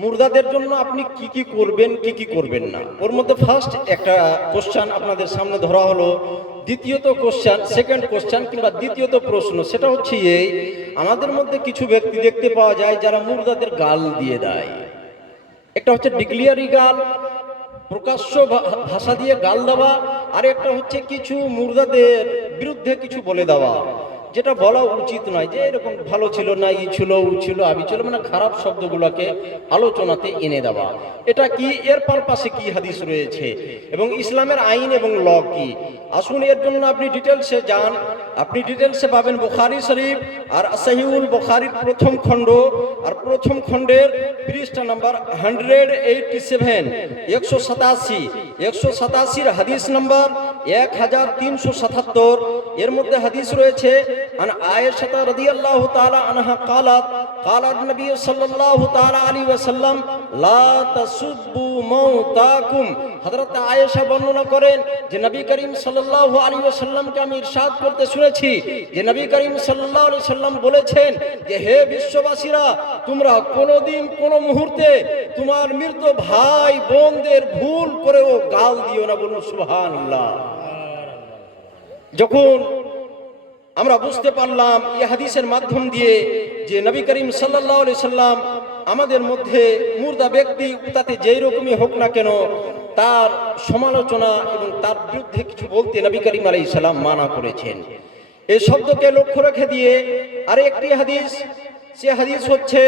মুর্দাদের জন্য আপনি কি কি করবেন, কি কি করবেন না। ওর মধ্যে ফার্স্ট একটা কোশ্চেন আপনাদের সামনে ধরা হলো, দ্বিতীয়ত কোশ্চেন, সেকেন্ড কোশ্চেন কিংবা দ্বিতীয়ত প্রশ্ন, সেটা হচ্ছে এই, আমাদের মধ্যে কিছু ব্যক্তি দেখতে পাওয়া যায় যারা মুর্দাদের গাল দিয়ে দেয়। একটা হচ্ছে ডিক্লিয়ারি গাল, প্রকাশ্য ভাষা দিয়ে গাল দেওয়া, আর একটা হচ্ছে কিছু মুর্দাদের বিরুদ্ধে কিছু বলে দেওয়া, যেটা বলা উচিত নয়, যে এরকম ভালো ছিল না, ই ছিল, উ ছিল, আবি ছিল, মানে খারাপ শব্দগুলোকে আলোচনাতে এনে দেওয়া। এটা কি, এর পারপাসে কি হাদিস রয়েছে এবং ইসলামের আইন এবং ল কি, আসুন এর জন্য আপনি ডিটেলসে যান। আপনি ডিটেলসে পাবেন বুখারী শরীফ আর সহিহুল বুখারীর প্রথম খণ্ড, আর প্রথম খণ্ডের পৃষ্ঠা নাম্বার 187, 187 হাদিস নাম্বার 1377। এর মধ্যে হাদিস রয়েছে আন আয়েশা রাদিয়াল্লাহু তাআলা আনহা قالت قال النبي صلى الله تعالى عليه وسلم لا تسبوا موتاكم। হযরত আয়েশা বর্ণনা করেন যে নবী করিম সাল্লাল্লাহু আলাইহি ওয়াসাল্লামকে আমি ইরশাদ করতে শুনেছি যে নবী করিম সাল্লাল্লাহু আলাইহি ওয়াসাল্লাম বলেছেন যে হে বিশ্ববাসীরা, তোমরা কোনোদিন কোনো মুহূর্তে তোমার মৃত ভাই বোনদের ভুল করেও গাল দিও না। বলুন সুবহানাল্লাহ। যখন আমরা বুঝতে পারলাম এই হাদিসের মাধ্যম দিয়ে যে নবী করিম সাল্লাল্লাহু আলাইহি সাল্লাম আমাদের মধ্যে মুর্দা ব্যক্তি তাতে যেই রকমই হোক না কেন তার সমালোচনা এবং তার বিরুদ্ধে কিছু বলতে নবী করিম আলাইহিস সালাম মানা করেছেন। এই শব্দকে লক্ষ্য রেখে দিয়ে আরেকটি হাদিস, সে হাদিস হচ্ছে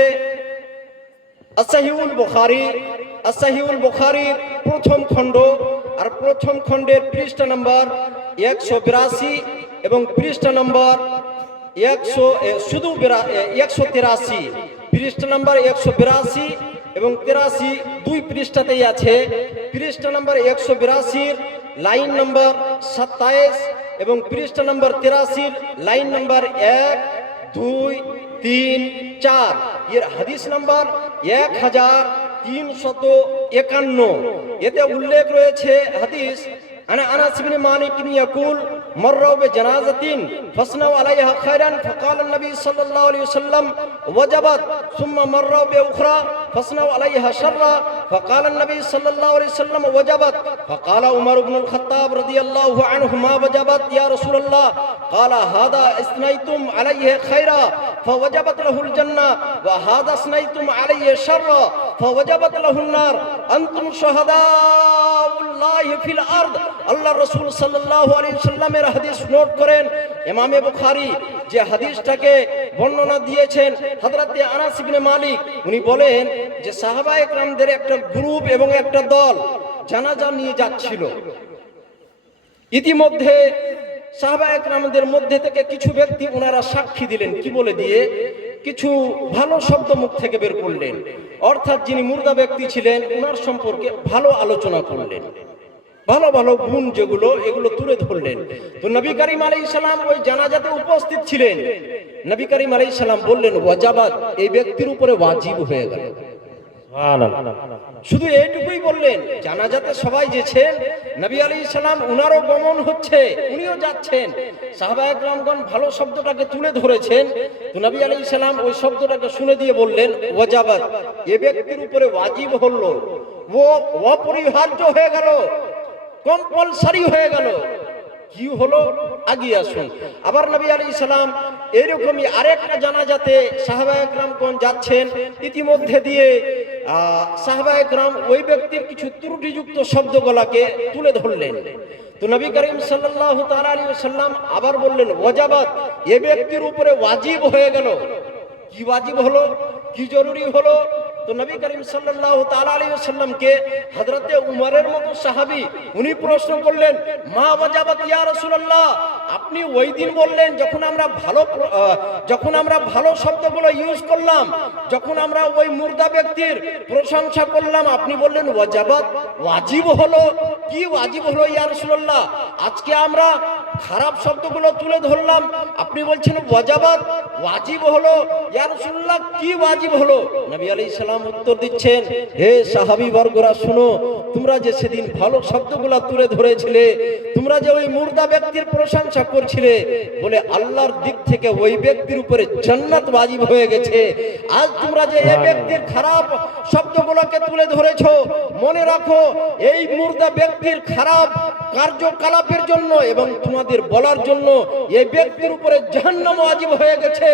সহিহুল বুখারীর প্রথম খণ্ড আর প্রথম খণ্ডের পৃষ্ঠা নম্বর 182 এবং পৃষ্ঠা নম্বর 183, পৃষ্ঠা নম্বর 182 এবং 83, দুই পৃষ্ঠাতেই আছে। পৃষ্ঠা নম্বর 182 লাইন নম্বর 27 এবং পৃষ্ঠা নম্বর 83 লাইন নম্বর 1, 2, 3, 4, এর হাদিস নম্বর 1351। এতে উল্লেখ রয়েছে হাদিস আনা আনাস ইবনে মালিক ইয়াকুল মাররাউ বিজানাজাতিন ফাসনাউ আলাইহা খায়রান ফাকাল নবী সাল্লাল্লাহু আলাইহি ওয়াসাল্লাম ওয়াজাবাত সুম্মা মাররাউ বিউখরা ফাসনাউ আলাইহা শাররা ফাকাল নবী সাল্লাল্লাহু আলাইহি ওয়াসাল্লাম ওয়াজাবাত ফাকাল উমর ইবনে আল খাত্তাব রাদিয়াল্লাহু আনহু মা ওয়াজাবাত ইয়া রাসূলুল্লাহ قال هذا اثنيتم عليه خيرا فوجبت له الجنة وهذا اثنيتم عليه شرا فوجبت له النار أنتم شهداء الله في الأرض। আল্লাহ রাসূল সাল্লাল্লাহু আলাইহি ওয়াসাল্লামের হাদিস নোট করেন ইমামে বুখারী। যে হাদিসটাকে বর্ণনা দিয়েছেন হযরত আনাস ইবনে মালিক, উনি বলেন যে সাহাবায়ে কেরামদের একটা গ্রুপ এবং একটা দল জানাজা নিয়ে যাচ্ছিল। ইতিমধ্যে সাহাবায়ে কেরামদের মধ্যে থেকে কিছু ব্যক্তি ওনারা সাক্ষী দিলেন, কি বলে দিয়ে কিছু ভালো শব্দ মুখ থেকে বের করলেন, অর্থাৎ যিনি মুর্দা ব্যক্তি ছিলেন ওনার সম্পর্কে ভালো আলোচনা করলেন, ভালো ভালো গুণ যেগুলো এগুলো তুলে ধরলেন। তো নবী করিম আলাইহিস সালাম ওই জানাজাতে উপস্থিত ছিলেন। নবী করিম আলাইহিস সালাম বললেন ওয়াজাবাত, এই ব্যক্তির উপরে ওয়াজিব হয়ে গেল। শুধু এইটুকুই বললেন, জানাজাতে সবাই যেছেন, নবী আলাইহিস সালাম উনারও গমন হচ্ছে, উনিও যাচ্ছেন, সাহাবায়ে কেরামগণ ভালো শব্দটাকে তুলে ধরেছেন। তো নবী আলাইহিস সালাম ওই শব্দটাকে শুনে দিয়ে বললেন ওয়াজাবাত, এই ব্যক্তির উপরে ওয়াজিব হলো, ও অপরিহার্য হয়ে গেল, কম্পালসারি হয়ে গেল। কি হলো আগে আসুন। আবার নবী আলাইহিস সালাম এরকমই আরেকটা জানাজাতে সাহাবায়ে কেরামগণ যাচ্ছেন, ইতিমধ্যে দিয়ে সাহাবায়ে কেরাম ওই ব্যক্তির কিছু ত্রুটিযুক্ত শব্দগুলোকে তুলে ধরলেন। তো নবী করিম সাল্লাল্লাহু তাআলা আলাইহি ওয়াসাল্লাম আবার বললেন ওয়াজাবাত, এই ব্যক্তির উপরে ওয়াজিব হয়ে গেল। কি ওয়াজিব হলো, কি জরুরি হলো? তো নবী করিম সাল্লাল্লাহু তাআলা আলাইহি ওয়াসাল্লামকে হযরতে উমরের মতো সাহাবী উনি প্রশ্ন করলেন মা ওয়াজাবাত ইয়া রাসূলুল্লাহ, আপনি ওই দিন বললেন যখন আমরা ভালো শব্দগুলো ইউজ করলাম, যখন আমরা ওই মুর্দা ব্যক্তির প্রশংসা করলাম, আপনি বললেন ওয়াজাবাত, ওয়াজিব হলো। কি ওয়াজিব হলো ইয়া রাসূলুল্লাহ? আজকে আমরা খারাপ শব্দগুলো তুলে ধরলাম, আপনি বলছেন ওয়াজাবাত, ওয়াজিব হলো। ইয়া রাসূলুল্লাহ কি ওয়াজিব হলো? নবী আলাইহিস সালাম উত্তর দিচ্ছেন, হে সাহাবী বর্গরা শুনো, তোমরা যে সেদিন ভালো শব্দগুলো তুলে ধরেছিলে, তোমরা যে ওই মুর্দা ব্যক্তির প্রশংসা করছিলে, বলে আল্লাহর দিক থেকে ওই ব্যক্তির উপরে জান্নাত ওয়াজিব হয়ে গেছে। আজ তোমরা যে এই ব্যক্তির খারাপ শব্দগুলোকে তুলে ধরেছো, মনে রাখো এই মুর্দা ব্যক্তির খারাপ কার্যকলাপের জন্য এবং তোমাদের বলার জন্য এই ব্যক্তির উপরে জাহান্নাম ওয়াজিব হয়ে গেছে।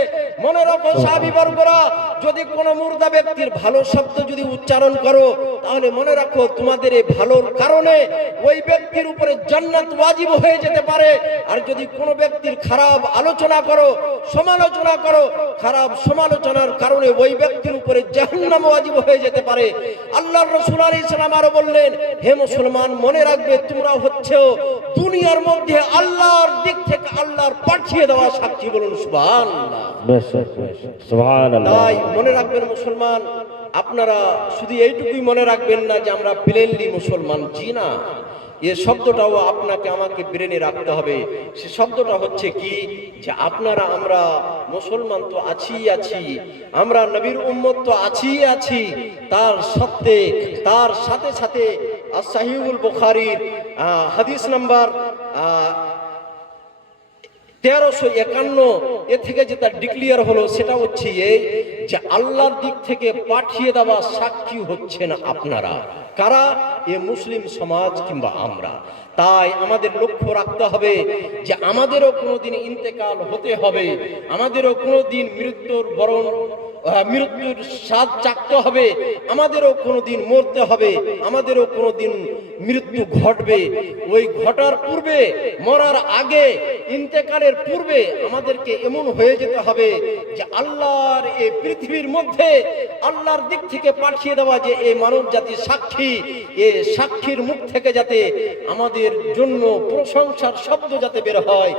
মনে রাখো সাহাবী বর্গরা, যদি কোনো মুর্দা ব্যক্তির ভালো শব্দ যদি উচ্চারণ করো, তাহলে মনে রাখো তোমাদের এই ভালোর কারণে ওই ব্যক্তির উপরে জান্নাত ওয়াজিব হয়ে যেতে পারে। আর যদি কোনো ব্যক্তির খারাপ আলোচনা করো, সমালোচনা করো, খারাপ সমালোচনার কারণে ওই ব্যক্তির উপরে জাহান্নাম ওয়াজিব হয়ে যেতে পারে। আল্লাহর রাসূল আলাইহিস সালাম আরো বললেন, হে মুসলমান, মনে রাখবে তোমরা হচ্ছো দুনিয়ার মধ্যে আল্লাহর দিক থেকে আল্লাহর পাঠিয়ে দেওয়া সাক্ষী। বলুন সুবহানাল্লাহ। সুবহানাল্লাহ। তাই মনে রাখবেন মুসলমান, আপনারা শুধু এইটুকুই মনে রাখবেন না যে আমরা প্লেনলি মুসলমান, জি না, এই শব্দটাও আপনাকে আমাকে ব্রেনে রাখতে হবে। সে শব্দটা হচ্ছে কি, যে আপনারা আমরা মুসলমান তো আছি, আমরা নবীর উম্মত তো আছি, তার সাথে সাথে সহিহুল বুখারীর হাদিস নাম্বার 1351 এ থেকে যেটা ডিক্লিয়ার হলো, সেটা হচ্ছে এই যে আল্লাহর দিক থেকে পাঠিয়ে দেওয়া সাক্ষী হচ্ছেন আপনারা। কারা? এ মুসলিম সমাজ কিংবা আমরা। তাই আমাদের লক্ষ্য রাখতে হবে যে আমাদেরও কোনোদিন ইন্তেকাল হতে হবে, আমাদেরও কোনোদিন মৃত্যুর স্বাদ চাকতে হবে, আমাদেরও কোনোদিন মরতে হবে, আমাদেরও কোনোদিন মৃত্যু ঘটবে। ওই ঘটার পূর্বে, মরার আগে, ইন্তেকালের পূর্বে আমাদেরকে এমন হয়ে যেতে হবে যে আল্লাহর এই পৃথিবীর মধ্যে আল্লাহর দিক থেকে পাঠিয়ে দেওয়া যে এই মানব জাতির সাক্ষী, এই সাক্ষীর মুখ থেকে যাতে আমাদের জন্য প্রশংসার শব্দ যাতে বের হয়।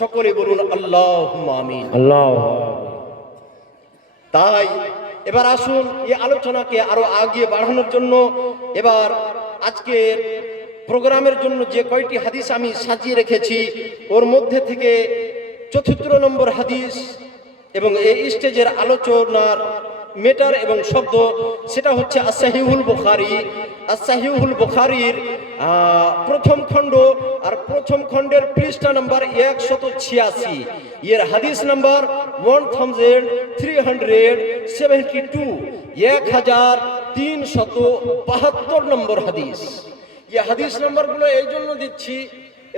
সকলে বলুন আল্লাহুম্মা আমিন। তাই এবার আসুন এই আলোচনাকে আরো আগিয়ে বাড়ানোর জন্য এবার আজকের প্রোগ্রামের জন্য যে কয়টি হাদিস আমি সাজিয়ে রেখেছি, ওর মধ্যে থেকে 74 নম্বর হাদিস এবং এই স্টেজের আলোচনার মেটার এবং শব্দ, সেটা হচ্ছে as-Sahihul Bukhari। as-Sahihul Bukhariর প্রথম খণ্ড, আর প্রথম খণ্ডের পৃষ্ঠা নাম্বার 186, এর হাদিস নাম্বার 1372, 1372 নম্বর হাদিস। এই হাদিস নম্বরগুলো এই জন্য দিচ্ছি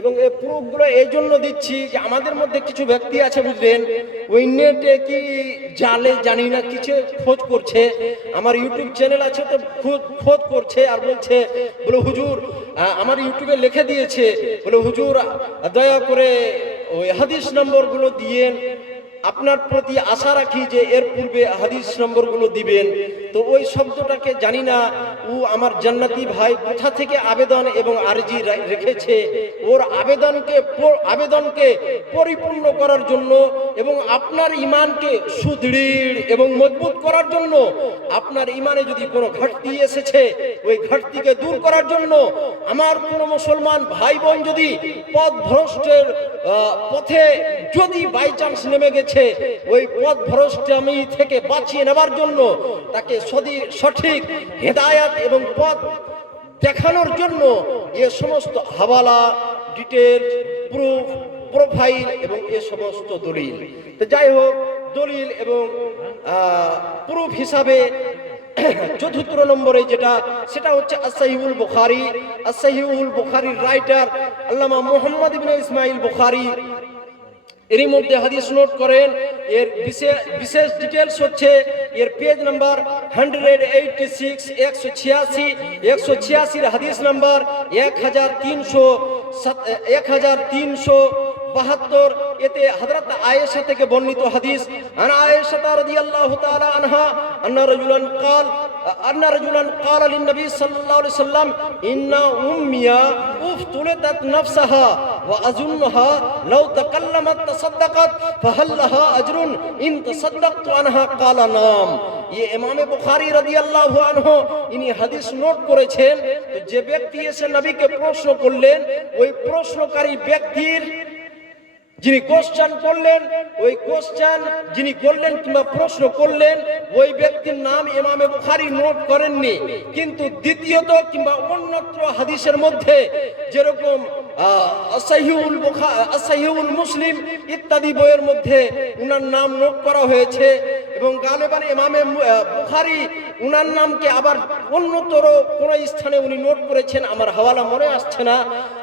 এবং এই প্রুফগুলো এই জন্য দিচ্ছি যে আমাদের মধ্যে কিছু ব্যক্তি আছে, বুঝলেন, ওই নেটে কি জালে জানি না কিছু খোঁজ করছে, আমার ইউটিউব চ্যানেল আছে তো খোঁজ করছে আর বলছে, বলে হুজুর আমার ইউটিউবে লিখে দিয়েছে, বলে হুজুর দয়া করে ওই হাদিস নম্বরগুলো দিয়েন, আপনার প্রতি আশা রাখি যে এর পূর্বে হাদিস নম্বরগুলো দিবেন। তো ওই শব্দটাকে জানি না ও আমার জান্নাতি ভাই কোথা থেকে আবেদন এবং আরজি রেখেছে, ওর আবেদনকে পরিপূর্ণ করার জন্য এবং আপনার ঈমানকে সুদৃঢ় এবং মজবুত করার জন্য, আপনার ঈমানে যদি কোনো ঘাটতি এসেছে ওই ঘাটতিকে দূর করার জন্য, আমার কোনো মুসলমান ভাই বোন যদি পথভ্রষ্টের পথে যদি বাই চান্স নেমে গেছে, ওই পথভ্রষ্টামি থেকে বাঁচিয়ে নেবার জন্য, তাকে সঠিক হেদায়াত এবং পথ দেখানোর জন্য এ সমস্ত হাওয়ালা, ডিটেলস, প্রুফ, প্রোফাইল এবং এ সমস্ত দলিল। তো যাই হোক, দলিল এবং প্রুফ হিসাবে 74 নম্বরে যেটা, সেটা হচ্ছে as-Sahihul Bukhari। as-Sahihul Bukhariর রাইটার আল্লামা মুহাম্মদ ইবনে ইসমাইল বুখারী এরই মধ্যে হাদিস নোট করেন। এর বিশেষ ডিটেলস হচ্ছে এর পেজ নাম্বার 186, 186 হাদিস নাম্বার 1372। এতে হযরত আয়েশা থেকে বর্ণিত হাদিস, আন আয়েশা রাদিয়াল্লাহু তাআলা আনহা আন্না রাজুলান ক্বালা লিন-নবী সাল্লাল্লাহু আলাইহি সাল্লাম ইন্না উম্মিয়া উফতুলাত নাফসাহা ওয়া আযুন্নুহা লাউ তাকাল্লামাত তাসাদ্দাকাত ফাহাল লাহা আজরুন ইন তাসাদ্দাকতু আনহা ক্বালা নাম। ইমাম বুখারী রাদিয়াল্লাহু আনহু ইনি হাদিস নোট করেছেন। যে ব্যক্তি এসে নবীকে প্রশ্ন করলেন, ওই প্রশ্নকারী ব্যক্তির যিনি কোশ্চেন করলেন, ওই কোশ্চেন যিনি করলেন কিংবা প্রশ্ন করলেন, ওই ব্যক্তির নাম ইমামে বুখারী নোট করেননি। কিন্তু দ্বিতীয়ত কিংবা অন্যত্র হাদিসের মধ্যে যেরকম সহিহুল মুসলিম ইত্যাদি বইয়ের মধ্যে উনার নাম নোট করা হয়েছে, এবং গালেবান ইমামে বুখারী উনার নামকে আবার অন্যতর কোন স্থানে উনি নোট করেছেন, আমার হাওয়ালা মনে আসছে না।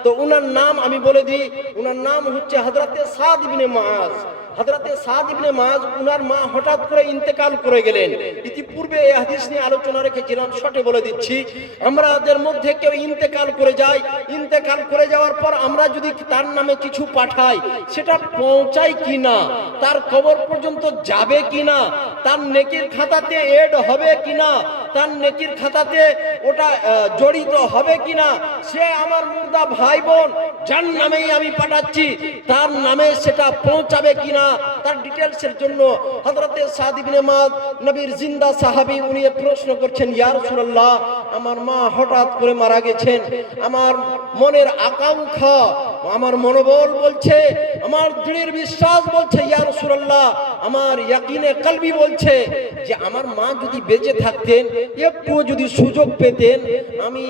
তো উনার নাম আমি বলে দিই, উনার নাম হচ্ছে হযরতে সাদ ইবনে মুআজ। হযরতে সাদ ইবনে মুআজ, উনার মা হঠাৎ করে ইন্তেকাল করে গেলেন। ইতিপূর্বে এই হাদিস নিয়ে আলোচনা রেখেছিলাম, শর্টে বলে দিচ্ছি। আমাদের মধ্যে কেউ ইন্তেকাল করে যায়, ইন্তেকাল করে যাওয়ার পর আমরা যদি তার নামে কিছু পাঠাই, সেটা পৌঁছায় কিনা, তার কবর পর্যন্ত যাবে কিনা, তার নেকির খাতাতে এড হবে কিনা, তার নেকির খাতাতে ওটা জড়িত হবে কিনা, সে আমার মুর্দা ভাই বোন যার নামেই আমি পাঠাচ্ছি তার নামে সেটা পৌঁছাবে কিনা, তার ডিটেলসের জন্য হযরতে সাদ ইবনে মুআজ নবীর জিন্দা সাহাবী, উনি প্রশ্ন করছেন, ইয়া রাসূলুল্লাহ, আমার মা হঠাৎ করে মারা গেছেন, আমার মনের আকাঙ্ক্ষা, আমার মনোবল বলছে, আমার দৃঢ় বিশ্বাস বলছে, ইয়া রাসূলুল্লাহ, আমার ইয়াকিনে কলবি বলছে যে আমার মা যদি বেঁচে থাকতেন, একটু যদি সুযোগ পেতেন, আমি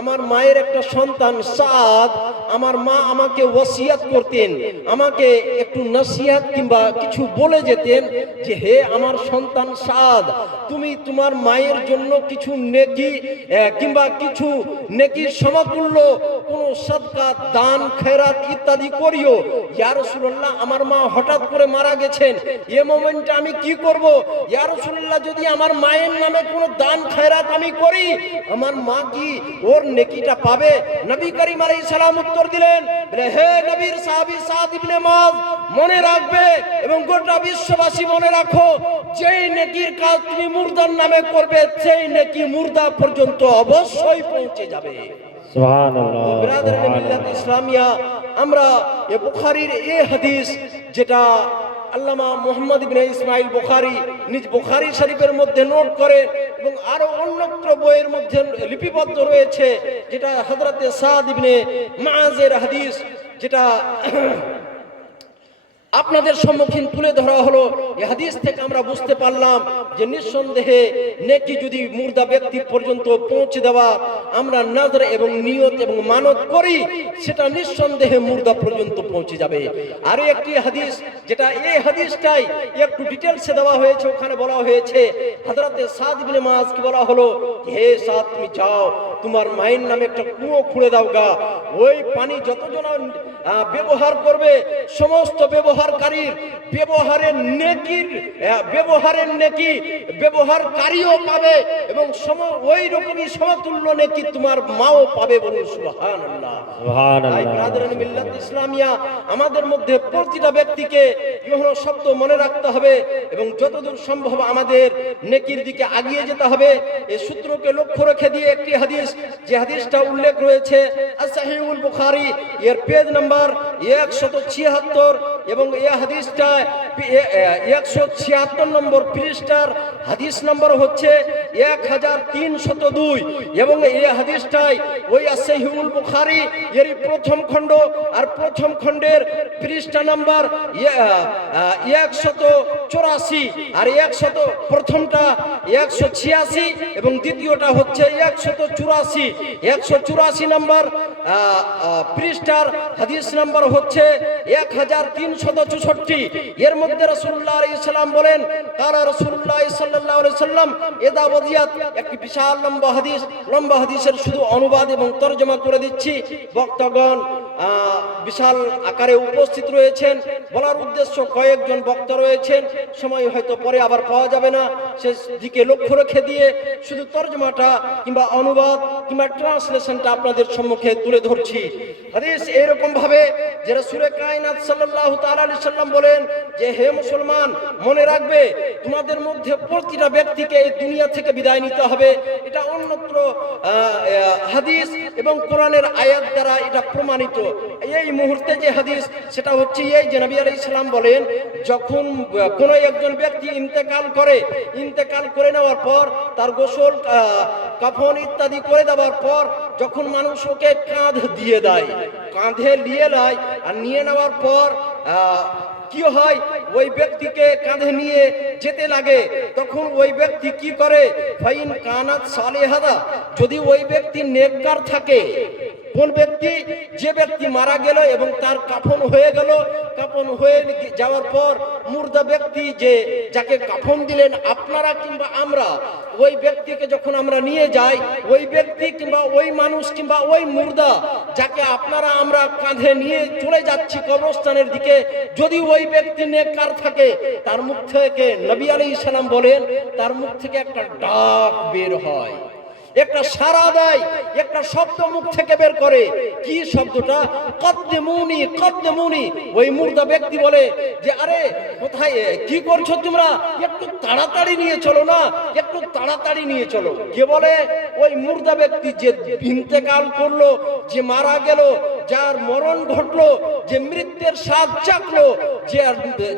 আমার মায়ের একটা সন্তান সাদ, আমার মা আমাকে ওসিয়াত করতেন, আমাকে একটু নসিহত কিংবা কিছু বলে যেতেন যে হে আমার সন্তান সাদ, তুমি তোমার মায়ের জন্য কিছু নেকি কিংবা কিছু নেকির সমতুল্য কোন সদকা, দান, খেরাত ইত্যাদি করিও। ইয়া রাসূলুল্লাহ, আমার মা হঠাৎ করে মারা গেছেন, এই মোমেন্টে আমি কি করব? ইয়া রাসূলুল্লাহ, যদি আমার মায়ের নামে কোনো দান খেরাত আমি করি, আমার মা কি ওর নেকিটা পাবে? নবী করিম আলাইহিস সালাম উত্তর দিলেন, হে নবীর সাহাবী সাদ ইবনে মুআজ, মনে রাখবে এবং গোটা বিশ্ববাসী মনে রাখো, যেই নেকির কাজ তুমি মুর্দার নামে করবে, সেই নেকি মুর্দা পর্যন্ত অবশ্যই পৌঁছে যাবে। সুবহানাল্লাহ। ব্রাদার মিল্লাত ইসলামিয়া, আমরা এই বুখারীর এই হাদিস, যেটা আল্লামা মুহাম্মদ ইবনে ইসমাইল বুখারী নিজ বুখারী শরীফের মধ্যে নোট করেন এবং আরো অন্যত্র বইয়ের মধ্যে লিপিবদ্ধ রয়েছে, যেটা হযরতে সাদ ইবনে মুআজের হাদিস, যেটা আপনাদের সম্মুখীন তুলে ধরা হলো। এই হাদিস থেকে আমরা বুঝতে পারলাম যে নিঃসন্দেহে নেকি যদি মুর্দা ব্যক্তি পর্যন্ত পৌঁছে দেওয়া আমরা নাযর এবং নিয়ত এবং মানত করি, সেটা নিঃসন্দেহে মুর্দা পর্যন্ত পৌঁছে যাবে। আরো একটি হাদিস, যেটা এই হাদিসটাই একটু ডিটেলসে দেওয়া হয়েছে, ওখানে বলা হয়েছে হযরতে সাদ ইবনে মুআজ কি বলা হলো, হে সাদ, তুমি যাও তোমার মায়ের নামে একটা কুয়ো খুঁড়ে দাও গা, ওই পানি যতজন ব্যবহার করবে, সমস্ত ব্যবহারকারীর ব্যবহারের নেকি ব্যবহারকারীও পাবে এবং ওই রকমই সমতুল্য নেকি তোমার মাও পাবে। বলুন সুবহানাল্লাহ। সুবহানাল্লাহ। ব্রাদারান মিল্লাত ইসলামিয়া, আমাদের মধ্যে প্রতিটা ব্যক্তিকে ইহনো শব্দ মনে রাখতে হবে এবং যতদূর সম্ভব আমাদের নেকির দিকে এগিয়ে যেতে হবে। এই সূত্রকে লক্ষ্য রেখে দিয়ে একটি হাদিস, যে হাদিসটা উল্লেখ রয়েছে সহিহুল বুখারী এর পেজ নাম্বার 176 এবং এই হাদিসটা 176 নম্বর পৃষ্ঠার হাদিস নম্বর হচ্ছে 1302 এবং এই হাদিসটাই ওই সহিহুল বুখারী এর প্রথম খণ্ড, আর প্রথম খণ্ডের পৃষ্ঠা নাম্বার 184 আর প্রথমটা 186 এবং দ্বিতীয়টা হচ্ছে 184 নম্বর পৃষ্ঠার হাদিস নাম্বার হচ্ছে 1364। এর মধ্যে রাসূলুল্লাহ আলাইহিস সালাম বলেন, কারা রাসূলুল্লাহ সাল্লাল্লাহু আলাইহি সাল্লাম এদা ওয়াদিয়াত, একটি বিশাল লম্বা হাদিসের শুধু অনুবাদ এবং তরজমা করে দিচ্ছি। বক্তাগণ বিশাল আকারে উপস্থিত রয়েছেন, বলার উদ্দেশ্য কয়েকজন বক্তা রয়েছেন, সময় হয়তো পরে আবার পাওয়া যাবে না, সেদিকে লক্ষ্য রেখে দিয়ে শুধু তরজমাটা কিংবা অনুবাদ কিংবা ট্রান্সলেশনটা আপনাদের সম্মুখে তুলে ধরছি। হাদিস এরকম ভাবে যে রাসূল কায়নাত সাল্লাল্লাহু তাআলা আলাইহি সাল্লাম বলেন যে হে মুসলমান, মনে রাখবে তোমাদের মধ্যে প্রতিটা ব্যক্তিকে এই দুনিয়া থেকে বিদায় নিতে হবে। এটা অন্যত্র হাদিস এবং কোরআনের আয়াত দ্বারা এটা প্রমাণিত। এই মুহূর্তে যে হাদিস, সেটা হচ্ছে এই যে নবী আলাইহিস সালাম বলেন, যখন কোনো একজন ব্যক্তি ইন্তেকাল করে নেওয়ার পর তার গোসল, কাফন ইত্যাদি করে দেওয়ার পর যখন মানুষ ওকে কাঁধে নিয়ে নেয় আর নিয়ে নেওয়ার পর কি হয়, ওই ব্যক্তিকে কাঁধে নিয়ে যেতে লাগে, তখন ওই ব্যক্তি কি করে, ফাইন কানাত সালেহাদা, যদি ওই ব্যক্তি নেককার থাকে। কোন ব্যক্তি? যে ব্যক্তি মারা গেল এবং তার কাফন হয়ে গেল, কাফন হয়ে যাওয়ার পর মুর্দা ব্যক্তি যে যাকে কাফন দিলেন আপনারা কিংবা আমরা, ওই ব্যক্তিকে যখন আমরা নিয়ে যাই, ওই ব্যক্তি কিংবা ওই মানুষ কিংবা ওই মুর্দা যাকে আপনারা আমরা কাঁধে নিয়ে চলে যাচ্ছি কবরস্থানের দিকে, যদি ওই ব্যক্তি নেককার থাকে, তার মুখ থেকে নবী আলাইহিস সালাম বলেন, তার মুখ থেকে একটা ডাক বের হয়, একটা সাড়া দেয়, একটা শব্দ মুখ থেকে বের করে। কি শব্দটা? কদ্দেমুনি কদ্দেমুনি। ওই মুর্দা ব্যক্তি বলে যে আরে কোথায়, কি করছো তোমরা, একটু তাড়াতাড়ি নিয়ে চলো না, একটু তাড়াতাড়ি নিয়ে চলো। কে বলে? ওই মুর্দা ব্যক্তি যে ইন্তেকাল করলো, যে মারা গেল, যার মরণ ঘটলো, যে মৃত্যুর স্বাদ চাকলো, যে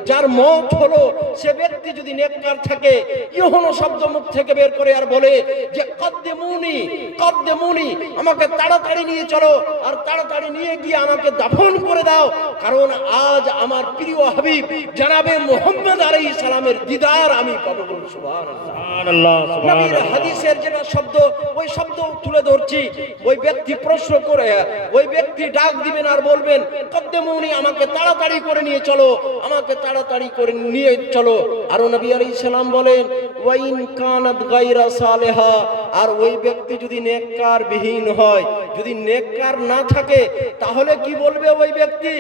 যার মওত হলো, সে ব্যক্তি যদি নেককার থাকে, ইহনো শব্দ মুখ থেকে বের করে আর বলে যে কদ্দেমুনি কদ্দেমুনি, আমাকে তাড়াতাড়ি নিয়ে চলো, আর তাড়াতাড়ি নিয়ে গিয়ে আমাকে দাফন করে দাও, কারণ আজ আমার প্রিয় হাবিব জনাবে মুহাম্মদ আলাইহিস সালামের দিদার আমি পাবো। সুবহানাল্লাহ। নবীর হাদিসের যেটা শব্দ, ওই শব্দ তুলে ধরছি। ওই ব্যক্তি প্রশ্ন করে, ওই ব্যক্তি ডাক দিবেন আর বলবেন কদ্দেমুনি, আমাকে তাড়াতাড়ি করে নিয়ে চলো, আমাকে তাড়াতাড়ি করে নিয়ে চলো। আর নবী আলাইহিস সালাম বলেন ওয়াইন কানাত গায়রা সালেহা, আর ওই ব্যক্তি যদি নেককার বিহীন হয়, যদি নেককার না থাকে, তাহলে কি বলবে ওই ব্যক্তি?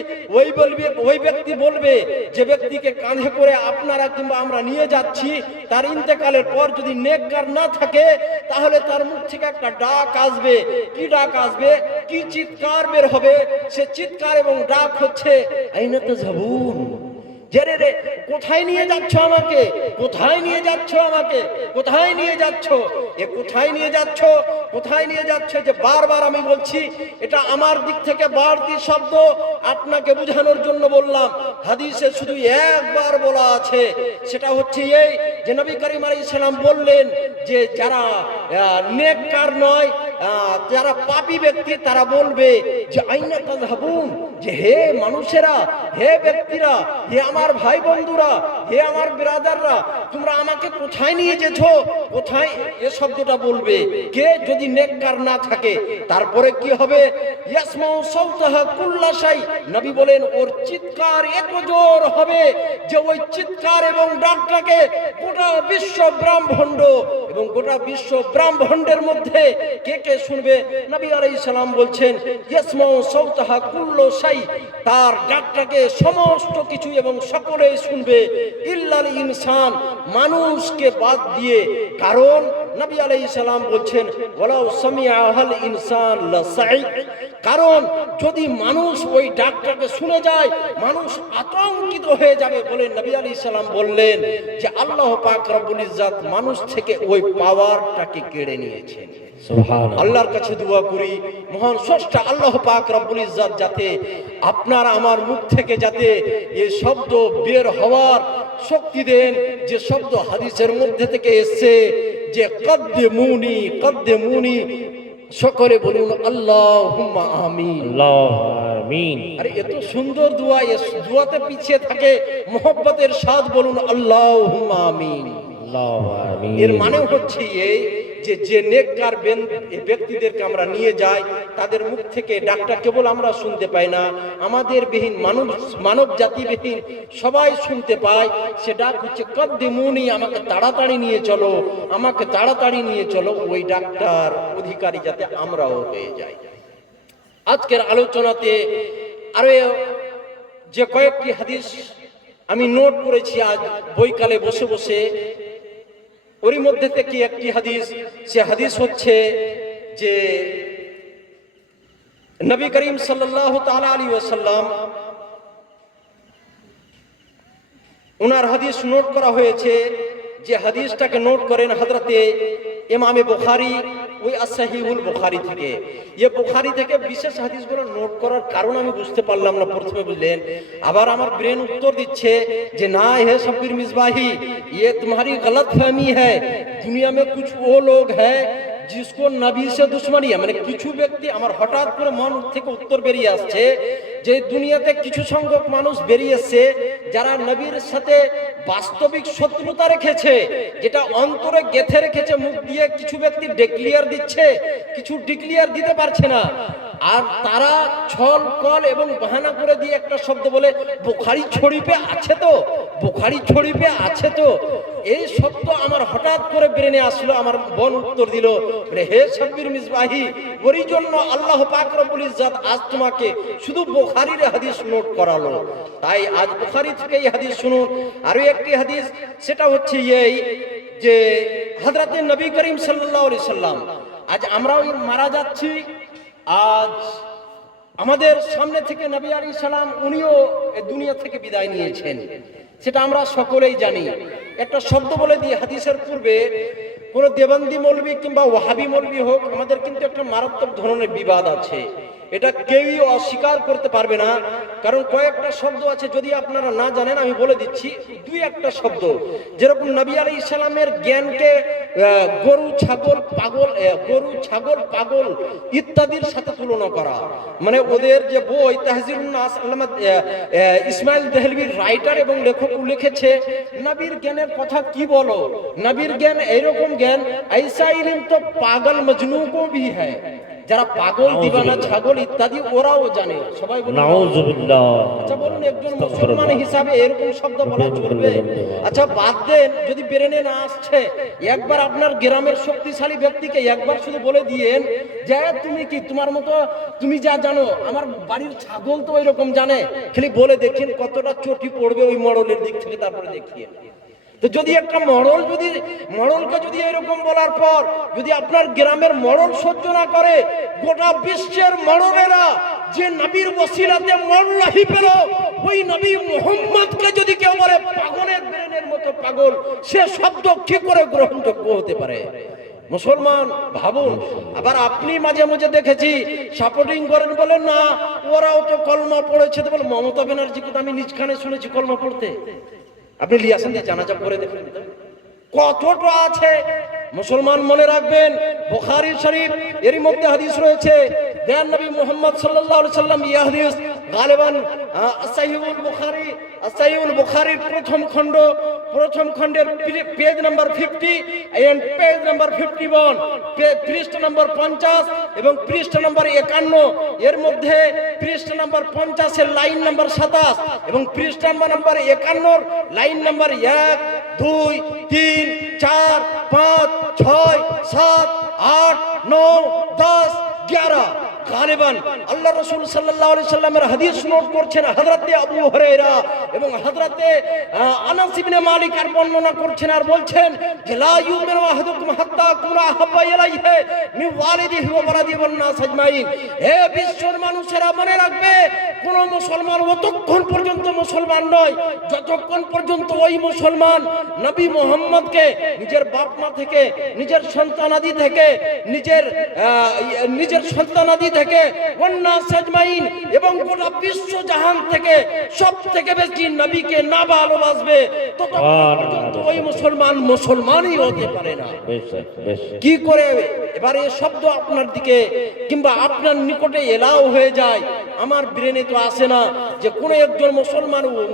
ওই ব্যক্তি বলবে, যে ব্যক্তিকে কাঁধে করে আপনারা কিংবা আমরা নিয়ে যাচ্ছি, তার ইন্তেকালের পর যদি নেককার না থাকে, তাহলে তার মুখ থেকে একটা ডাক আসবে। কি ডাক আসবে? কি চিৎকার বের হবে? সে চিৎকার এবং ডাক হচ্ছে আইনা তাযহাবুন, যে রে কোথায় নিয়ে যাচ্ছ আমাকে, কোথায় নিয়ে যাচ্ছ আমাকে, কোথায় নিয়ে যাচ্ছ, এ কোথায় নিয়ে যাচ্ছ, কোথায় নিয়ে যাচ্ছে? যে বারবার আমি বলছি, এটা আমার দিক থেকে বাড়তি শব্দ, আপনাকে বোঝানোর জন্য বললাম। হাদিসে শুধু একবার বলা আছে, সেটা হচ্ছে এই যে নবী করিম আলাইহিস সালাম বললেন যে যারা নেককার নয়, যারা পাপী ব্যক্তি, তারা বলবে যে আইনা তাযহাবুন, যে হে মানুষেরা, হে ব্যক্তিরা, হে আমার ভাই বন্ধুরা, হে আমার ব্রাদাররা, তোমরা আমাকে কোথায় নিয়ে যেছো, কোথায়, এ শব্দটা বলবে কে? যদি নেককার না থাকে। তারপরে কি হবে? ইয়াসমাউ সাওতাহা কুল্লা শাই, নবী বলেন ওর চিৎকার এত জোর হবে যে ওই চিৎকার এবং ডাকটাকে গোটা বিশ্ব ব্রহ্মাণ্ড এবং গোটা বিশ্ব ব্রহ্মাণ্ডের মধ্যে কে কে শুনবে? নবী আলাইহিস সালাম বলছেন ইয়াসমাউ সাওতাহা কুল্লু শাই, তার ডাকটাকে সমস্ত কিছু এবং সকলেই শুনবে, ইল্লাল ইনসান, মানুষকে বাদ দিয়ে। কারণ নবী আলাইহিস সালাম বলছেন ওয়ালাউ সামিআহাল ইনসান লাসাইক, কারণ যদি মানুষ ওই ডাকটাকে শুনে যায়, মানুষ আতঙ্কিত হয়ে যাবে বলে নবী আলাইহিস সালাম বললেন যে আল্লাহ পাক রব্বুল ইজ্জত মানুষ থেকে ওই পাওয়ারটাকে কেড়ে নিয়েছেন। সুবহানাল্লাহ। আল্লাহর কাছে দোয়া করি, মহান স্রষ্টা আল্লাহ পাক রব্বুল ইজ্জত যাতে আপনার আমার মুখ থেকে যাতে এই শব্দ বের হওয়ার শক্তি দেন, যে শব্দ হাদিসের মধ্যে থেকে এসেছে যে কদ্দেমুনি কদ্দেমুনি। সকলে বলুন আল্লাহুম্মা আমিন। আমিন। আরে এত সুন্দর দোয়া, এই দোয়াতে পিছিয়ে থাকে মোহব্বতের স্বাদ। বলুন আল্লাহুম্মা আমিন। এর মানে হচ্ছে এই যে যে নেককার ব্যক্তিদেরকে আমরা নিয়ে যাই, তাদের মুখ থেকে ডাকটা কেবল আমরা শুনতে পাই না, আমাদের বিহীন মানব জাতি বিহীন সবাই শুনতে পায়। সে ডাক হচ্ছে কদ্দেমুনি, আমাকে তাড়াতাড়ি নিয়ে চলো, আমাকে তাড়াতাড়ি নিয়ে চলো। ওই ডাকটার অধিকারী যাতে আমরাও হয়ে যাই। আজকের আলোচনাতে আরো যে কয়েকটি হাদিস আমি নোট করেছি আজ বইকালে বসে বসে, ওর মধ্যে থেকে একটি হাদিস, সে হাদিস হচ্ছে যে নবী করিম সাল্লাল্লাহু তাআলা আলাইহি ওয়াসাল্লাম, ওনার হাদিস নোট করা হয়েছে। যে হাদিসটাকে নোট করেন হযরতে ইমামে বুখারী, ওই আসহিহুল বুখারী থেকে। এই বুখারী থেকে বিশেষ হাদিসগুলো নোট করার কারণ আমি বুঝতে পারলাম না প্রথমে, বুঝলেন। আবার আমার ব্রেন উত্তর দিচ্ছে যে না হে শব্বির মিসবাহি, ये तुम्हारी गलत फहमी है, दुनिया में कुछ वो लोग हैं जिसको नबी से दुश्मनी है মানে কিছু ব্যক্তি আমার হঠাৎ করে মন থেকে উত্তর বেরিয়ে আসছে যে দুনিয়াতে কিছু সংখ্যক মানুষ বেরিয়েছে যারা নবীর সাথে বাস্তবিক শত্রুতা রেখেছে, যেটা অন্তরে গেঁথে রেখেছে, মুখ দিয়ে কিছু ব্যক্তি ডিক্লিয়ার দিচ্ছে, কিছু ডিক্লিয়ার দিতে পারছে না। আর তারা ছল কল এবং বাহানা করে দিয়ে একটা শব্দ বলে বুখারী শরীফে আছে তো, বুখারী শরীফে আছে তো। এই শব্দ আমার হঠাৎ করে ব্রেনে আসলো, আমার বোন উত্তর দিল, হে শব্বির মিসবাহি, ওরই জন্য আল্লাহ পাক রব্বুল ইজ্জত আজ তোমাকে শুধু বুখারীর হাদিস নোট করালো। তাই আজ বুখারী থেকে এই হাদিস শুনুন। আরো একটি হাদিস, সেটা হচ্ছে এই যে হযরতে নবী করিম সাল্লাল্লাহু আলাইহি সাল্লাম, আজ আমরাও মারা যাচ্ছি, আজ আমাদের সামনে থেকে নবী আলাইহিস সালাম উনিও এই দুনিয়া থেকে বিদায় নিয়েছেন, সেটা আমরা সকলেই জানি। একটা শব্দ বলে দিয়ে হাদিসের পূর্বে কোন দেবন্দি মৌলবী কিংবা ওয়াহাবি মৌলবী হোক, আমাদের কিন্তু একটা মারাত্মক ধরনের বিবাদ আছে, এটা কেউই অস্বীকার করতে পারবে না। কারণ কয়েকটা শব্দ আছে, যদি আপনারা না জানেন আমি বলে দিচ্ছি দুই একটা শব্দ। যেরকম নবী আলাইহিস সালামের জ্ঞানকে গরু ছাগল পাগল ইত্যাদির সাথে তুলনা করা, মানে ওদের যে বই তাহজিরুন নাস, আল্লামা ইসমাইল দেহলভির রাইটার এবং লেখক লিখেছে, নবীর জ্ঞানের কথা কি বলো, নবীর জ্ঞান এইরকম জ্ঞান, ऐसा इल्म तो पागल मजनू को भी है। যারা পাগল দিবানা ছাগল ইত্যাদি ওরাও জানে। সবাই বলুন নাউজুবিল্লাহ। আচ্ছা বলুন, একজন মুসলমান হিসাবে এরকম শব্দ বলা চলবে? আচ্ছা বাদ দেন, যদি ব্রেনে না আসছে, একবার আপনার গ্রামের শক্তিশালী ব্যক্তিকে একবার শুধু বলে দিয়েন যে তুমি কি, তোমার মতো তুমি যা জানো আমার বাড়ির ছাগল তো ওইরকম জানে, খালি বলে দেখেন কতটা চটি পড়বে ওই মডেলের দিক থেকে, তারপরে দেখিয়ে। তো যদি একটা মডেলকে যদি এরকম বলার পর যদি আপনার গ্রামের মডেল সহ্য না করে, গোটা বিশ্বের মডেলেরা যে নবীর ওসিলাতে মরলাহি পেল, ওই নবী মুহাম্মদকে যদি কেউ বলে পাগলের ব্রেনের মতো পাগল, সে শব্দ কি করে গ্রহণযোগ্য হতে পারে? মুসলমান ভাবুন। আবার আপনি মাঝে মাঝে দেখেছি সাপোর্টিং করেন, বলেন না ওরাও তো কলমা পড়েছে, তো বলে মমতা ব্যানার্জিকে তো আমি নিজ কানে শুনেছি কলমা পড়তে। আপনি লিয়াছেন যে জানাজা করে দেখেন কতটা আছে। মুসলমান মনে রাখবেন, বুখারী শরীফ এরই মধ্যে হাদিস রয়েছে, দেন নবী মুহাম্মদ সাল্লাল্লাহু আলাইহি সাল্লাম এই হাদিস গালিবান সাহিহুল বুখারীর প্রথম খণ্ডের page number 50 and page number 51, পৃষ্ঠা নাম্বার 50 এবং পৃষ্ঠা নাম্বার 51, এর মধ্যে পৃষ্ঠা নাম্বার 50 এর লাইন নাম্বার 27 এবং পৃষ্ঠা নাম্বার 51 লাইন নাম্বার 1 2 3 4 5 6 7 8 9 10 11 গালিবান আল্লাহ রাসূল সাল্লাল্লাহু আলাইহি সাল্লামের হাদিস নোট করছেন হযরতে আবু হুরায়রা এবং হযরতে আনাস ইবনে মালিক আর বর্ণনা করছেন আর বলছেন যে লা ইউমিনু আহাদুকুম হাত্তা কুনা হাব্বা ইলাইহি মিন ওয়ালিদিহি ওয়া ওয়ালাদিহি ওয়ান নাস আজমাইন। হে বিশ্বের মানুষেরা মনে রাখবে, কোন মুসলমান অতক্ষণ পর্যন্ত মুসলমান নয় যতক্ষণ পর্যন্ত ওই মুসলমান নবী মুহাম্মদকে নিজের বাপ মা থেকে, নিজের সন্তানাদি থেকে, নিজের সন্তানাদি থেকে ওয়ান্নাসাজমাইন এবং গোটা বিশ্ব জাহান থেকে সব থেকে বেশি নবীকে না ভালোবাসবে ততক্ষণ পর্যন্ত ওই মুসলমানই হতে পারে না। কি করে এবার এই শব্দ আপনার দিকে কিংবা আপনার নিকটে এলাও হয়ে যায়, আমার ব্রেনে তো আসে না যে কোন একজন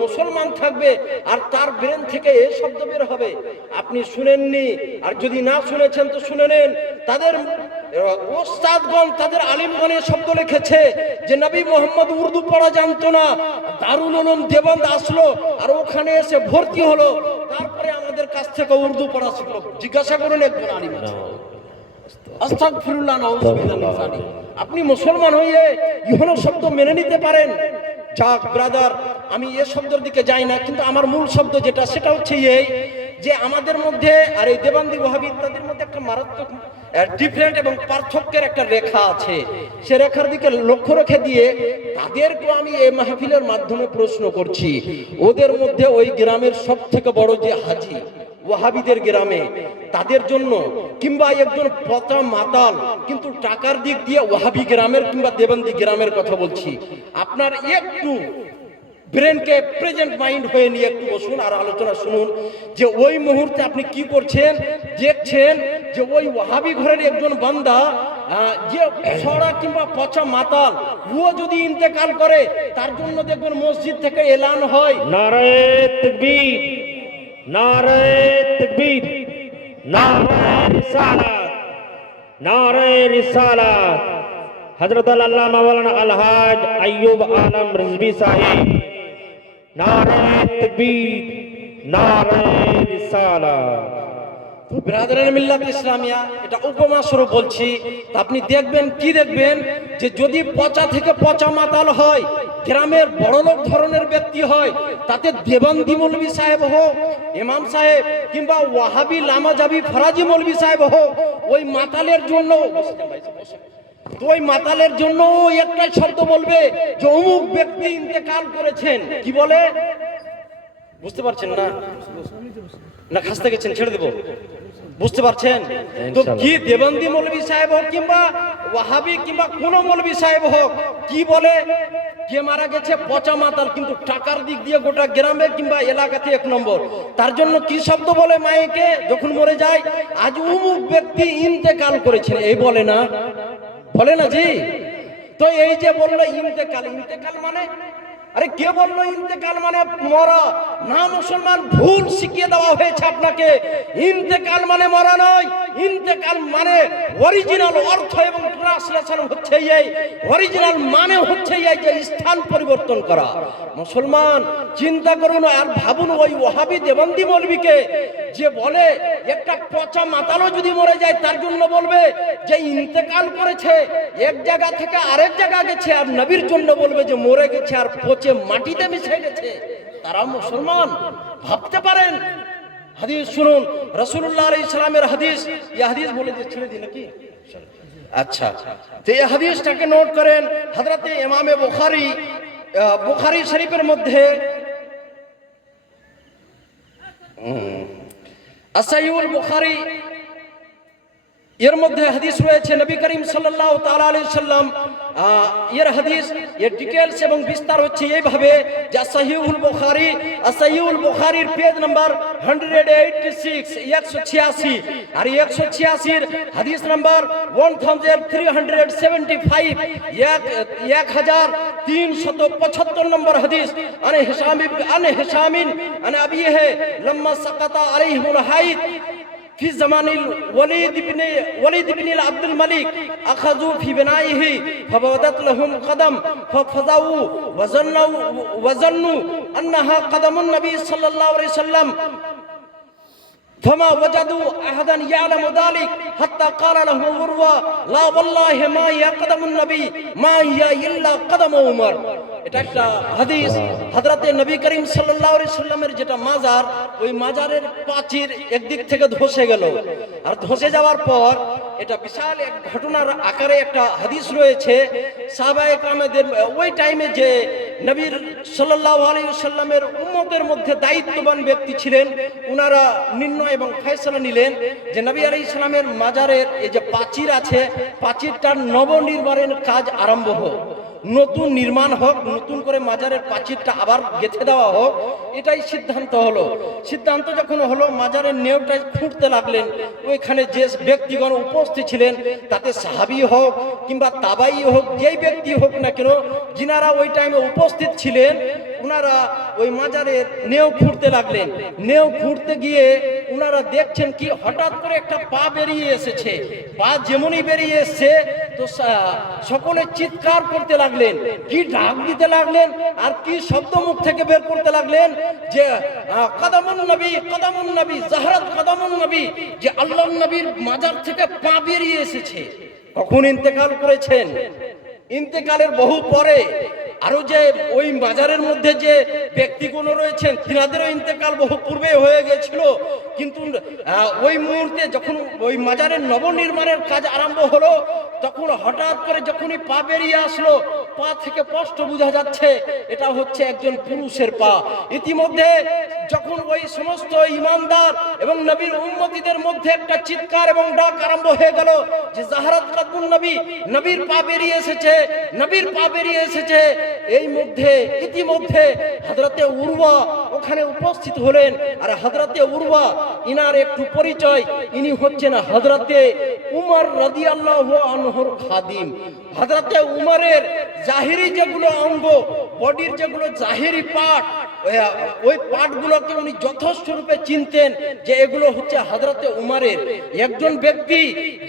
মুসলমান থাকবে আর তার ব্রেন থেকে এই শব্দ বের হবে। আপনি শুনেননি, আর যদি না শুনেছেন তো শুনে নেন। তাদের ওস্তাদগণ, তাদের আলিমগণের শব্দ লিখেছে যে নবী মুহাম্মদ উর্দু পড়া জানতো না, দারুল উলুম দেওবন্দ আসলো আর ওখানে এসে ভর্তি হলো, তারপরে আমাদের কাছ থেকে উর্দু পড়া শিখলো। জিজ্ঞাসা করুন একজন আলিম আছে। আস্তাগফিরুল্লাহ, নাউযুবিল্লাহ মিন যালিক। আপনি মুসলমান হয়ে ইহনো শব্দ মেনে নিতে পারেন। যাক ব্রাদার, আমি এই শব্দের দিকে যাই না, কিন্তু আমার মূল শব্দ যেটা সেটা হচ্ছে এই যে আমাদের মধ্যে আর এই দেবান্দি ওয়াহাবি ইত্যাদির মধ্যে একটা মারাত্মক ডিফারেন্ট এবং পার্থক্যের একটা রেখা আছে। সে রেখার দিকে লক্ষ্য রেখে দিয়ে তাদেরকে আমি এই মাহফিলের মাধ্যমে প্রশ্ন করছি, ওদের মধ্যে ওই গ্রামের সব থেকে বড় যে হাজি ওয়াহাবিদের গ্রামে, তাদের জন্য কিংবা একজন পচা মাতাল কিন্তু টাকার দিক দিয়ে ওয়াহাবি গ্রামের কিংবা দেবন্দি গ্রামের কথা বলছি, আপনার একটু ব্রেনকে প্রেজেন্ট মাইন্ড হয়ে নিয়ে একটু বসুন আর আলোচনা শুনুন যে ওই মুহূর্তে আপনি কি করছেন। দেখছেন যে ওই ওয়াহাবি ঘরের একজন বান্দা যে ছড়া কিংবা পচা মাতাল ও যদি ইন্তেকাল করে তার জন্য দেখবেন মসজিদ থেকে এলান হয়, নারে তাকবীর, নারে তাকবীর, নারে রিসালাত, নারে রিসালাত। হযরত আল্লামা মাওলানা আলহাজ আইয়ুব আলম রিজভী সাহেব, নারে তাকবীর, নারে রিসালাত। তো ব্রাদারান মিল্লাত ইসলামিয়া, এটা উপমা স্বরূপ বলছি। তা আপনি দেখবেন কি দেখবেন যে যদি পচা থেকে পচা মাতাল হয়, গ্রামের বড়লোক ধরনের ব্যক্তি হয়, তাতে দেবান্দি মৌলভী সাহেব হোক, ইমাম সাহেব কিংবা ওয়াহাবি লামাজাবি ফরাজি মৌলভী সাহেব হোক, ওই মাতালের জন্য তো ওই মাতালের জন্য একটাই শব্দ বলবে যে অমুক ব্যক্তি ইন্তেকাল করেছেন। কি বলে বুঝতে পারছেন না? না খাস্তে গেছেন, ছেড়ে দেবো, বুঝতে পারছেন তো? কি দেবন্দি মৌলভী সাহেব হোক কিংবা ওয়াহাবি কিংবা কোন মৌলভী সাহেব হোক, কি বলে কে মারা গেছে পচা মাতাল, কিন্তু টাকার দিক দিয়ে গোটা গ্রামে কিংবা এলাকাতে এক নম্বর। তার জন্য কি শব্দ বলে মায়েকে যখন মরে যায়, আজ অমুক ব্যক্তি ইন্তেকাল করেছেন, এই বলে না, বলে না জি? তো এই যে বললো ইন্তেকাল, ইন্তেকাল মানে আরে কে বললো ইন্তেকাল মানে মরা? না মুসলমান, ভুল শিখিয়ে দেওয়া হয়েছে আপনাকে। ইন্তেকাল মানে মরা নয়, ইন্তেকাল মানে অরিজিনাল অর্থ এবং ট্রান্সলেশন হচ্ছে এই, অরিজিনাল মানে হচ্ছে এই যে স্থান পরিবর্তন করা। মুসলমান চিন্তা করুন আর ভাবুন, ওই ওয়াহাবি দেবন্দি মৌলভীকে যে বলে একটা পচা মাতালও যদি মরে যায় তার জন্য বলবে যে ইন্তেকাল করেছে, এক জায়গা থেকে আরেক জায়গা গেছে, আর নবীর জন্য বলবে যে মরে গেছে আর পচে মাটিতে মিশে গেছে। তারা মুসলমান ভাবতে পারেন? হাদিস শুনুন, রাসূলুল্লাহ আলাইহিস সালামের হাদিস। এই হাদিস বলে দিয়ে ছেড়ে দিই নাকি? আচ্ছা, তো এই হাদিসটাকে নোট করেন। হযরতে ইমামে বুখারী শরীফের মধ্যে আসাইউল বুখারী এর মধ্যে হাদিস রয়েছে, নবী করিম সাল্লাল্লাহু তাআলা আলাইহি সাল্লাম এর হাদিস, এর ডিটেইলস এবং বিস্তার হচ্ছে এইভাবে যে সহিহুল বুখারীর পেজ নাম্বার 186 186 আর 186 এর হাদিস নাম্বার 1375 1375 নম্বর হাদিস। আনে হিশামিন আনে আবিহে লম্মা সাকাতা আলাইহিল হাইদ في زمان وليد بن عبد الملك أخذوا في بنائه فبودت لهم قدم ففزعوا وظنوا أنها قدم النبي صلى الله عليه وسلم فما وجدوا أحدا يعلم ذلك حتى قال له عروة لا والله ما هي قدم النبي ما هي إلا قدم عمر। এটা একটা হাদিস। হযরতে নবী করিম সাল্লাল্লাহু আলাইহি সাল্লামের যেটা মাজার, ওই মাজারের প্রাচীর একদিক থেকে ধসে গেল, আর ধসে যাওয়ার পর এটা বিশাল এক ঘটনার আকারে একটা হাদিস রয়েছে। সাহাবায়ে কেরামদের ওই টাইমে যে নবীর সাল্লাল্লাহু আলাইহি সাল্লামের উম্মতের মধ্যে দায়িত্ববান ব্যক্তি ছিলেন, ওনারা নির্ণয় এবং ফয়সালা নিলেন যে নবী আলাইহিস সালামের মাজারের এই যে প্রাচীর আছে, প্রাচীরটার নবনির্মাণের কাজ আরম্ভ হোক, নতুন নির্মাণ হোক, নতুন করে মাজারের প্রাচীরটা আবার গেঁথে দেওয়া হোক, এটাই সিদ্ধান্ত হলো। সিদ্ধান্ত যখন হলো, মাজারের নেওটা খুঁড়তে লাগলেন। ওইখানে যে ব্যক্তিগণ উপস্থিত ছিলেন, তাতে সাহাবী হোক কিংবা তাবাই হোক, যেই ব্যক্তি হোক না কেন, যিনারা ওই টাইমে উপস্থিত ছিলেন, ওনারা ওই মাজারের নেও খুঁড়তে লাগলেন। নেও খুঁড়তে গিয়ে ওনারা দেখছেন কি হঠাৎ করে একটা পা বেরিয়ে এসেছে। পা যেমনই বেরিয়ে এসছে তো সকলে চিৎকার করতে লাগলেন, কি ডাক দিতে লাগলেন, আর কি শব্দ মুখ থেকে বের করতে লাগলেন যে কদমুন নবী জাহরাত কদমুন নবী, যে আল্লাহর নবীর মাজার থেকে পা বেরিয়ে এসেছে। কখন ইন্তেকাল করেছেন? ইন্তেকালের বহু পরে। আরো যে ওই মাজারের মধ্যে যে ব্যক্তিগুলো রয়েছেন, তিনাদেরও ইন্তেকাল বহু পূর্বে হয়ে গেছিল, কিন্তু ওই মুহূর্তে যখন ওই মাজারের নবনির্মাণের কাজ আরম্ভ হলো, তখন হঠাৎ করে যখনই পা বেরিয়ে আসলো, পা থেকে স্পষ্ট বোঝা যাচ্ছে এটা হচ্ছে একজন পুরুষের পা। ইতিমধ্যে যখন ওই সমস্ত ইমানদার এবং নবীর উম্মতীদের মধ্যে একটা চিৎকার এবং ডাক আরম্ভ হয়ে গেল যে জাহরাত কদমুন নবী, নবীর পা বেরিয়ে এসেছে, নবীর পা বেরিয়ে এসেছে। ইতিমধ্যে হযরতে উরওয়া ওখানে উপস্থিত হলেন। আর হযরতে উরওয়া ইনার একটু পরিচয়, ইনি হচ্ছেন হযরতে উমর রাদিয়াল্লাহু আনহুর খাদিম। হযরতে উমরের জাহিরি যেগুলো অঙ্গ, বডির যেগুলো জাহিরি পার্ট, ওই পার্টগুলোকে উনি যথেষ্ট রূপে চিনতেন যে এগুলো হচ্ছে হযরতে উমরের। একজন ব্যক্তি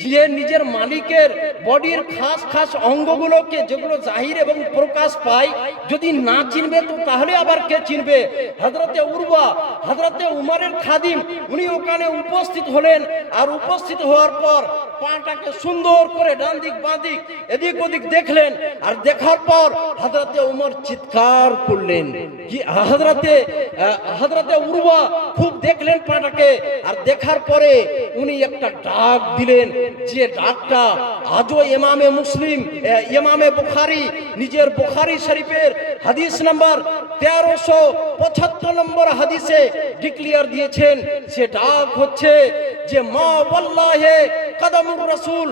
যে নিজের মালিকের বডির খাস খাস অঙ্গগুলোকে, যেগুলো জাহির এবং প্রকাশ পায়, যদি না চিনবে তো তাহলে আবার কে চিনবে? হযরতে উরওয়া হযরতে উমরের খাদিম, উনি ওখানে উপস্থিত হলেন। আর উপস্থিত হওয়ার পর পাটাকে সুন্দর করে ডান দিক বাঁ দিক এদিক ওদিক দেখলেন। আর দেখার পর হযরতে উমর চিৎকার করলেন। কি হযরতে উরওয়া খুব দেখলেন পাটাকে। আর দেখার পরে উনি একটা ডাক দিলেন, যে ডাকটা আজও ইমামে বুখারী নিজের বুখারী শরীফের হাদিস নাম্বার 1375 নম্বর হাদিসে ডিক্লিয়ার দিয়েছেন। সে ডাক হচ্ছে যে মা ওয়াল্লাহি কদমুর রাসূল,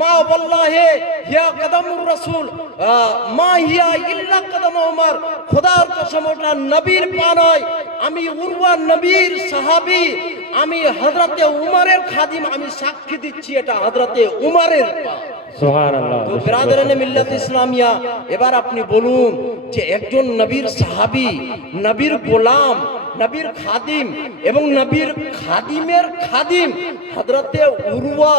মা ওয়াল্লাহি ইয়া কদমুর রাসূল মা হিয়া ইল্লা কদম ওমর। খোদার কসম, ওটা নবীর পা নয়। আমি উরওয়া নবীর সাহাবী, আমি হযরতে উমরের খাদিম, আমি সাক্ষী দিচ্ছি এটা হযরতে উমরের পা। সুবহানাল্লাহ। তো বিরাদরানে মিল্লাত ইসলামিয়া, এবার আপনি বলুন যে একজন নবীর সাহাবী, নবীর গোলাম, নবীর খাদিম এবং নবীর খাদিমের খাদিম হযরতে উরওয়া,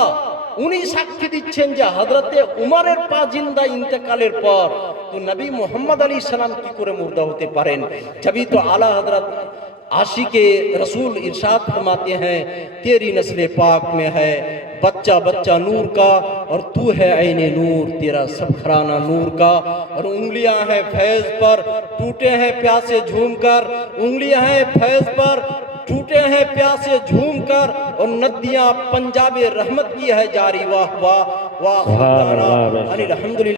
উনি সাক্ষী দিচ্ছেন যে হযরতে উমরের পা জিন্দা ইন্তেকালের পর তো নবী মুহাম্মদ আলাইহিস সালাম কি করে মুর্দা হতে পারেন? जभी तो आला हजरत आशिके रसूल इरशाद फरमाते हैं, तेरी नस्ल पाक में है बच्चा बच्चा नूर का, और तू है ऐने नूर, तेरा सब घराना नूर का। और उंगलियां हैं फैज पर, टूटे हैं प्यासे झूम कर, उंगलियां हैं फैज पर, टूटे हैं प्यासे झूम कर, और नदियां पंजाबे रहमत की है जारी। वाह वाह वाह, अल्हम्दुलिल्लाह।